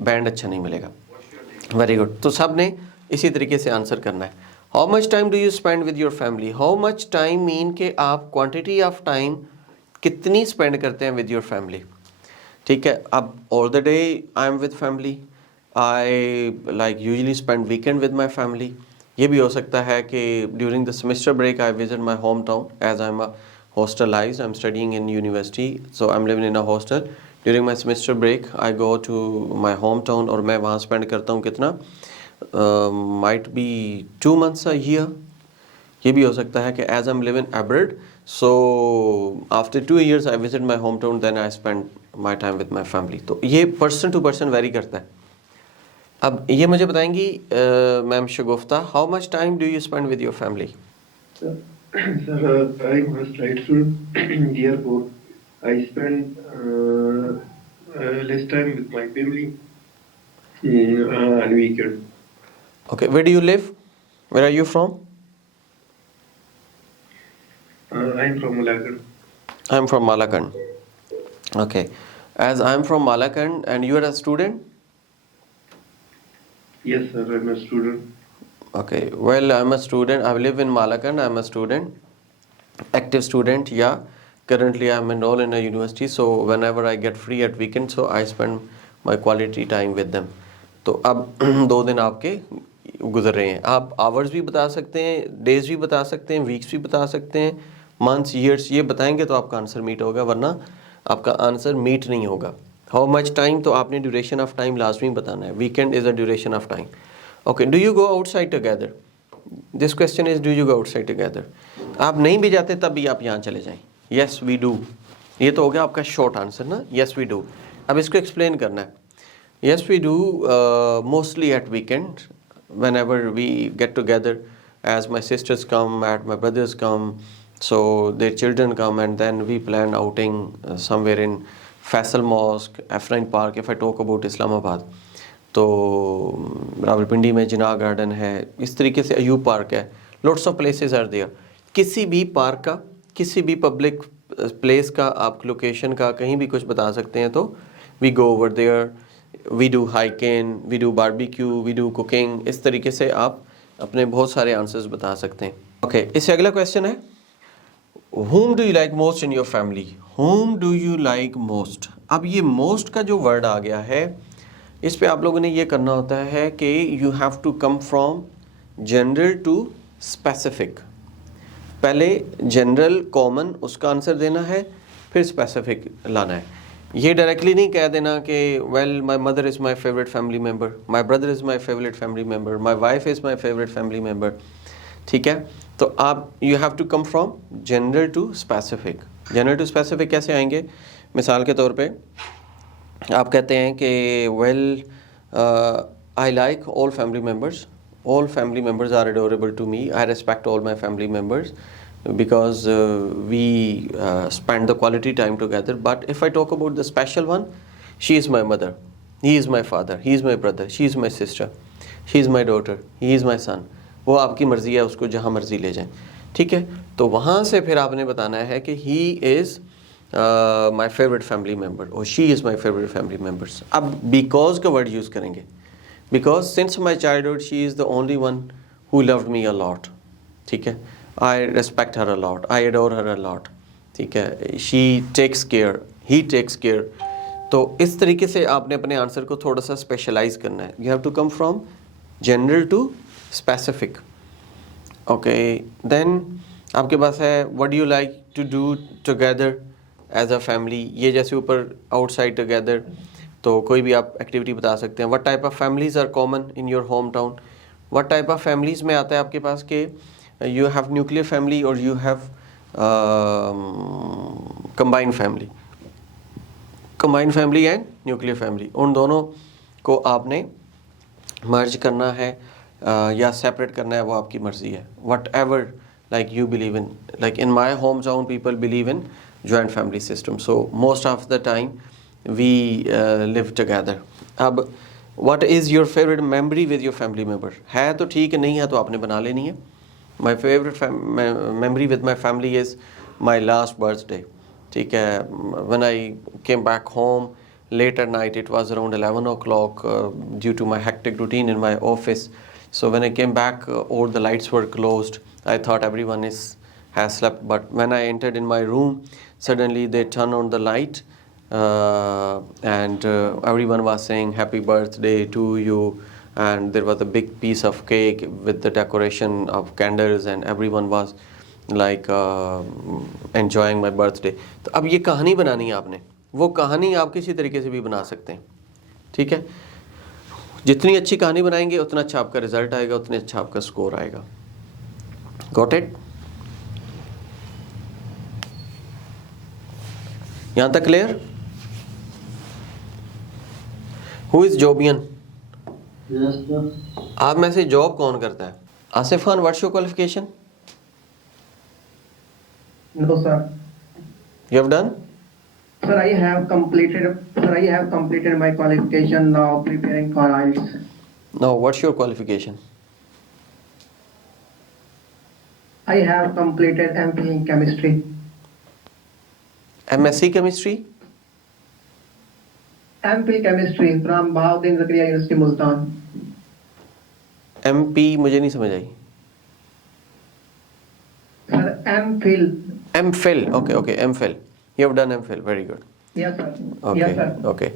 Band अच्छा नहीं मिलेगा। Very good. तो सब ने इसी तरीके से आंसर करना है। How much time do you spend with your family? How much time mean के आप क्वांटिटी ऑफ टाइम कितनी स्पेंड करते हैं विद योर फैमिली। ठीक है, अब all the day I am with family, I like usually spend weekend with my family. ये भी हो सकता है कि during the semester break I visit my home town as I am hostalized, I'm studying in university, so I'm living in a hostel. During my semester break I go to my hometown और मैं वहाँ spend करता हूँ कितना, might be 2 months a year। ये भी हो सकता है कि as I'm living abroad, so after 2 years I visit my hometown, then I spend my time with my family। तो ये person to person vary करता है। अब ये मुझे बताएंगी ma'am Shagufta, how much time do you spend with your family? Sir, I'm a straight student, therefore I spend less time with my family on weekend. Okay, where do you live? Where are you from? I'm from Malakan. I'm from Malakan. Okay, as I'm from Malakan and you are a student? Yes, sir, I'm a student. Okay, well, I'm a student. I live in Malakan. I'm a student, active student. Yeah, currently I'm enrolled in a university. So whenever I get free at weekend, so I spend my quality time with them. तो अब 2 दिन आपके गुजर रहे हैं। आप hours भी बता सकते हैं, डेज भी बता सकते हैं, वीक्स भी बता सकते हैं, मंथ्स, ईयर्स, ये बताएंगे तो आपका आंसर मीट होगा, वरना आपका आंसर मीट नहीं होगा। हाउ मच टाइम, तो आपने ड्यूरेशन ऑफ टाइम लाजमी बताना है। Weekend is a duration of time. Okay, do you go outside together? This question is do you go outside together? आप नहीं भी जाते तब भी आप यहाँ चले जाएं। यस वी डू, ये तो हो गया आपका शॉर्ट आंसर ना, यस वी डू। अब इसको एक्सप्लेन करना है। Yes we do mostly at weekend, whenever we get together, as my sisters come and my brothers come, so their children come, and then we plan outing somewhere in Faisal Mosque, Afrain Park, if I talk about Islamabad, तो रावलपिंडी में जिना garden है, इस तरीके से Ayub park है, lots of places are there। किसी भी park का, किसी भी पब्लिक प्लेस का आप लोकेशन का कहीं भी कुछ बता सकते हैं, तो we go over there, we do hiking, we do barbecue, we do cooking। इस तरीके से आप अपने बहुत सारे आंसर्स बता सकते हैं। ओके, इससे अगला क्वेश्चन है, whom do you like most in your family? whom do you like most? अब ये most का जो वर्ड आ गया है, इस पे आप लोगों ने ये करना होता है कि you have to come from general to specific। पहले जनरल कॉमन उसका आंसर देना है, फिर स्पेसिफिक लाना है। ये डायरेक्टली नहीं कह देना कि well my mother is my favourite family member, my brother is my favourite family member, my wife is my favourite family member. ठीक है, तो आप you have to come from general to specific. General to specific कैसे आएंगे? मिसाल के तौर पे आप कहते हैं कि well I like all family members, all family members are adorable to me, I respect all my family members because we spend the quality time together। but if I talk about the special one, she is my mother, he is my father, he is my brother, she is my sister, she is my daughter, he is my son। वो आपकी मर्ज़ी है, उसको जहाँ मर्ज़ी ले जाएं। ठीक है, तो वहाँ से फिर आपने बताना है कि he is my favorite family member और she is my favorite family members। अब because का वर्ड यूज़ करेंगे, because since my childhood she is the only one who loved me a lot। ठीक है, I respect her a lot, I adore her a lot। ठीक है, she takes care, he takes care। तो इस तरीके से आपने अपने आंसर को थोड़ा सा स्पेशलाइज करना है। You have to come from general to specific। Okay, then आपके पास है what do you like to do together as a family। ये जैसे ऊपर outside together, तो कोई भी आप एक्टिविटी बता सकते हैं। What type of families are common in your home town. What type of families में आता है आपके पास कि यू हैव न्यूक्लियर फैमिली और you have combined family. Combined family and nuclear family, उन दोनों को आपने मर्ज करना है या सेपरेट करना है, वो आपकी मर्ज़ी है। What ever like you believe in, like in my home town people believe in joint family system, so most of the time we live together। अब what is your favorite memory with your family member? है तो ठीक है, नहीं है तो आपने बना लेनी है। My favorite memory with my family is my last birthday। ठीक है, when I came back home late at night. It was around 11 o'clock due to my hectic routine in my office. So when I came back, all the lights were closed. I thought everyone has slept. But when I entered in my room, suddenly they turned on the light, and everyone was saying happy birthday to you. And there was a big piece of cake with the decoration of candles, and everyone was like enjoying my birthday. तो अब ये कहानी बनानी है आपने. वो कहानी आप किसी तरीके से भी बना सकते हैं, ठीक है. जितनी अच्छी कहानी बनाएंगे उतना अच्छा आपका रिजल्ट आएगा, उतने अच्छा आपका स्कोर आएगा. Got it? यहां तक क्लियर? Who is जॉबियन? आप में से जॉब कौन करता है? Asif Khan, what's your qualification? No, sir. You have done? Sir, I have completed my qualification now, preparing for IELTS. No, what's your qualification? I have completed MP in chemistry. MSc chemistry? MP chemistry from Bahauddin Zakariya University, Multan. MP मुझे नहीं समझ आई. Sir, MPhil. MPhil. Okay, MPhil. You have done MPhil. Very good. Yes, sir. Okay. Yes, sir. Okay.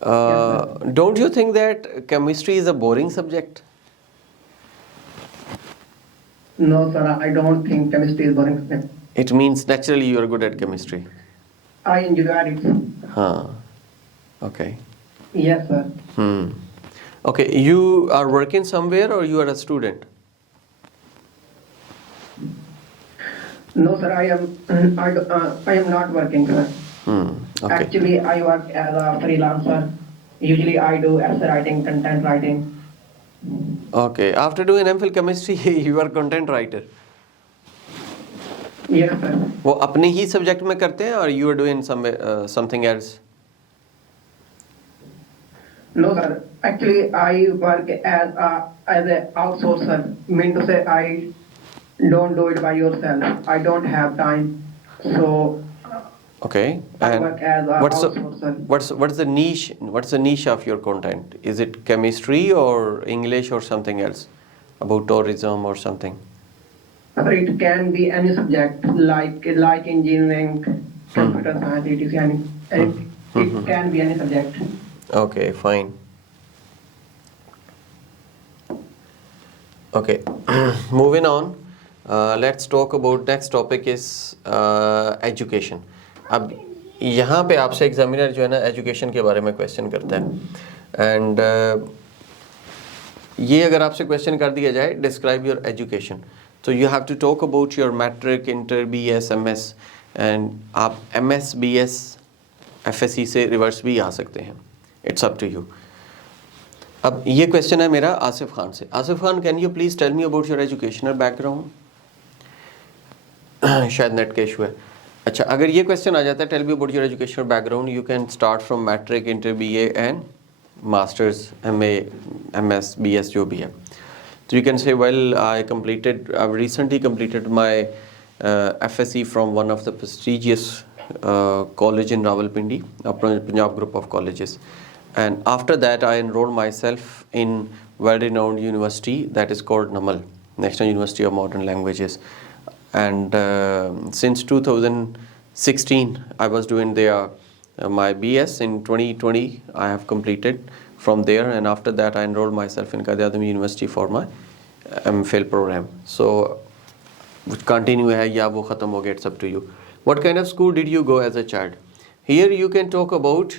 Yes, Don't you think that chemistry is a boring subject? No, sir. I don't think chemistry is boring. It means naturally you are good at chemistry. I enjoyed it. Huh. Okay. Yes, sir. Okay. You are working somewhere or you are a student? No, sir. I am not working, sir. Okay. Actually, I work as a freelancer. Usually, I do essay writing, content writing. Okay. After doing MPhil chemistry, you are content writer. Yes, sir. वो अपने ही subject में करते हैं और you are doing something else? No, sir. Actually, I work as a outsourcer. Mean to say, I don't do it by yourself. I don't have time. So Okay. I And work as a outsourcer. what's the niche? What's the niche of your content? Is it chemistry or English or something else? About tourism or something? It can be any subject like engineering, computer science, etc. It can be any subject. Okay, fine. Okay, moving on. Let's talk about next topic is education. अब यहाँ पे आपसे examiner जो है ना education के बारे में क्वेश्चन करता है एंड ये अगर आपसे क्वेश्चन कर दिया जाए डिस्क्राइब योर एजुकेशन तो you have to talk about your matric inter BS MS and आप MS BS FSC से रिवर्स भी आ सकते हैं. It's up to you. अब ये क्वेश्चन है मेरा आसिफ खान से. Asif Khan, can you please tell me about your educational background? शायद नेट का इशू है. अच्छा, अगर ये क्वेश्चन आ जाता है tell me about your educational background, you can start from matric inter BA and masters MA MS BS जो भी है. तो you can say well I recently completed my FSC from one of the prestigious college in Rawalpindi, Punjab group of colleges. And after that I enrolled myself in well-renowned university that is called NAML, National University of Modern Languages. And since 2016 I was doing there my BS. In 2020 I have completed from there, and after that I enrolled myself in Qadim University for my MPhil program. So continue है या वो ख़त्म हो गया, it's up to you. What kind of school did you go as a child? Here you can talk about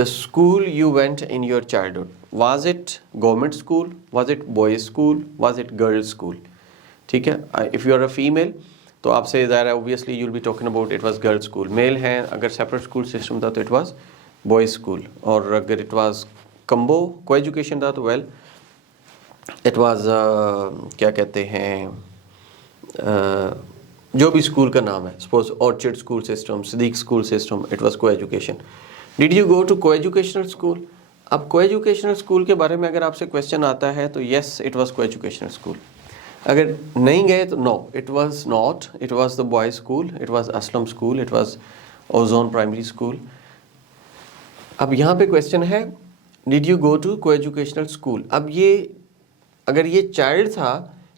the school you went in your childhood. Was it government school? Was it boys school? Was it girls school? ठीक है. If you are a female तो आपसे ज़ाहिर है obviously you'll be talking about it was girls school. Male हैं अगर separate school system था तो it was boys school, और अगर it was combo co-education था तो well it was क्या कहते हैं जो भी स्कूल का नाम है, suppose orchard school system, Siddique school system, it was co-education. Did you go to co-educational school? अब को-एजुकेशनल स्कूल के बारे में अगर आपसे क्वेश्चन आता है तो yes it was co-educational school. अगर नहीं गए तो no, it was not. It was the boys school, it was Aslam school, it was Ozone primary school. अब यहाँ पे क्वेश्चन है, did you go to co-educational school. अब ये अगर ये चाइल्ड था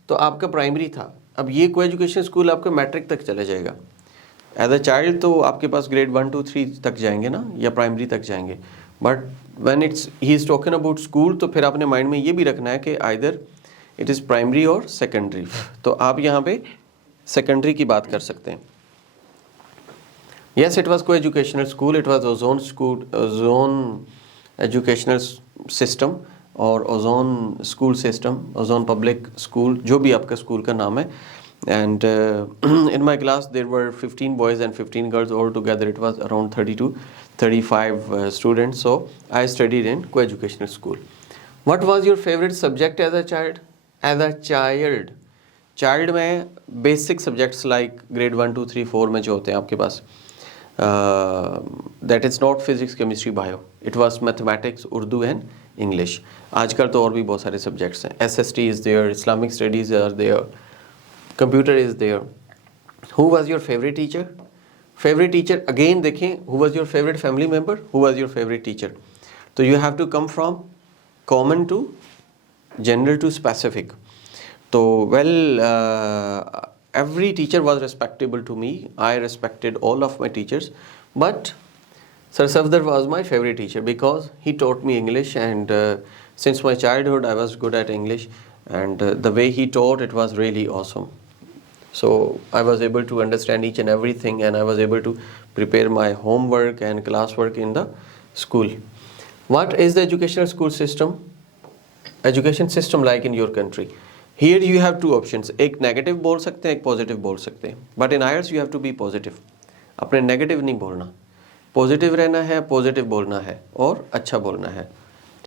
तो आपका प्राइमरी था, अब ये को एजुकेशनल स्कूल आपका मैट्रिक तक चले जाएगा। एज अ चाइल्ड तो आपके पास ग्रेड 1 2 3 तक जाएंगे ना, या प्राइमरी तक जाएंगे, but when he is talking about school तो फिर आपने माइंड में ये भी रखना है कि आइदर इट इज़ प्राइमरी और सेकेंडरी। तो आप यहाँ पे सेकेंडरी की बात कर सकते हैं। Yes, it was co-educational school. It was ozone school, ozone educational system और ozone school system, ozone public school, जो भी आपका स्कूल का नाम है। And in my class there were 15 boys and 15 girls altogether. It was around 32, 35 students. So I studied in co-educational school. What was your favorite subject as a child? As a child में basic subjects like grade 1 2 3 4 में जो होते हैं आपके पास, that is not physics, chemistry, bio. It was mathematics, Urdu and English. आजकल तो और भी बहुत सारे subjects हैं. SST is there, Islamic studies are there, computer is there. Who was your favorite teacher? Favorite teacher again देखें, who was your favorite family member? Who was your favorite teacher? तो you have to come from common to general to specific. तो every teacher was respectable to me. I respected all of my teachers, but Sir Safdar was my favorite teacher because he taught me English, and since my childhood I was good at English, and the way he taught, it was really awesome. So I was able to understand each and everything, and I was able to prepare my homework and classwork in the school. What is the educational school system? Education system like in your country? Here you have two options. एक negative बोल सकते हैं, एक positive बोल सकते हैं, but in IELTS you have to be positive. अपने negative नहीं बोलना, पॉजिटिव रहना है, पॉजिटिव बोलना है और अच्छा बोलना है।